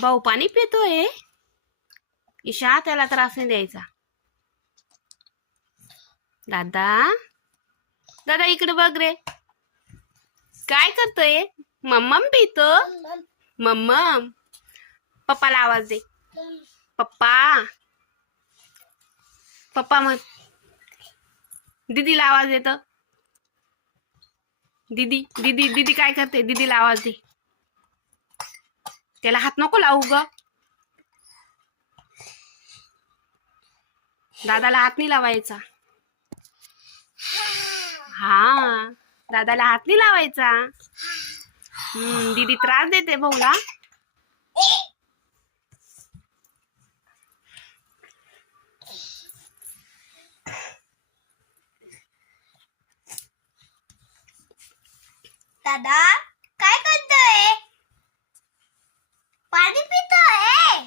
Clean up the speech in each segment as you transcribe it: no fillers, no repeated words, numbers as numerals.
भाऊ पाणी पितोय. ईशा त्याला त्रास नाही द्यायचा. दादा दादा इकडे बघ रे. काय करतोय? मम्मम पितो. मम्मम. पप्पाला आवाज दे. पप्पा. पप्पा म्हण. दीदीला आवाज देतो. दीदी दीदी दीदी काय करते? दीदीला आवाज दे. त्याला हात नको लावू ग. दादाला हात नाही लावायचा. हा दादाला हात नाही लावायचा. दीदी त्रास देते भाऊला. दादा काय करतोय? पाणी पितोय.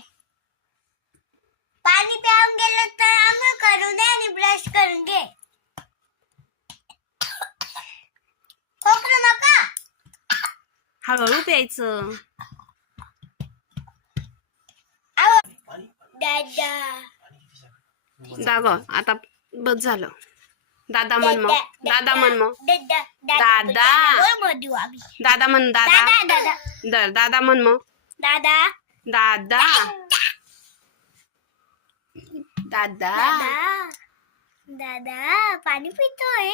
पाणी प्याऊन गेलं तर आंघोळ करून दे आणि ब्रश करून घे. खोकलं नका. हळूहळू प्यायचं. दादा दाग आता बस झालं. दादा म्हण मग. दादा म्हण मग. दादा. दादा म्हण. दादा दादा म्हण मग. दादा दादा दादा दादा पाणी पितोय.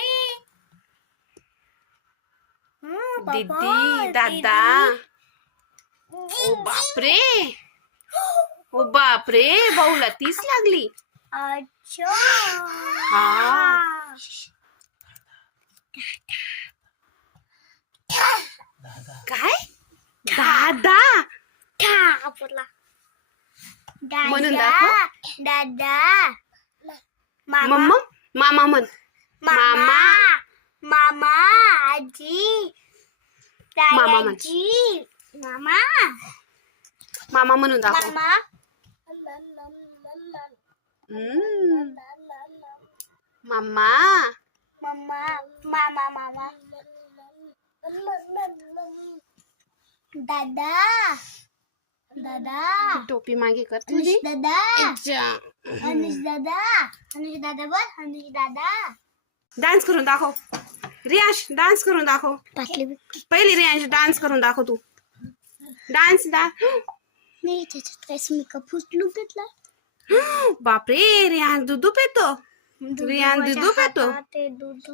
दीदी दादा. ओ बापरे. ओ बापरे भाऊला 30 लागली. अच्छा. हा काय? दादा म्हणून दाखव. दादा मम्मा. मामा म्हण. मामा. मामा आजी मामा म्हण. दादाजी मामा मामा म्हणून दाखव. मामा मम्मा. मम्मा मामा मामा दादा दादा टोपी मागे कर अनुष तुझी. दादा अच्छा. अनुष दादा बोल अनुष दादा. डान्स करून दाखव. रियांश डान्स करून दाखव. पहिली रियांश डान्स करून दाखव तू. डान्स नाही त्याच्यात काय मेकअप फुटलू घेतला. बापरे रियांश दूध पितो. रियांश दूध पितो. ते दूध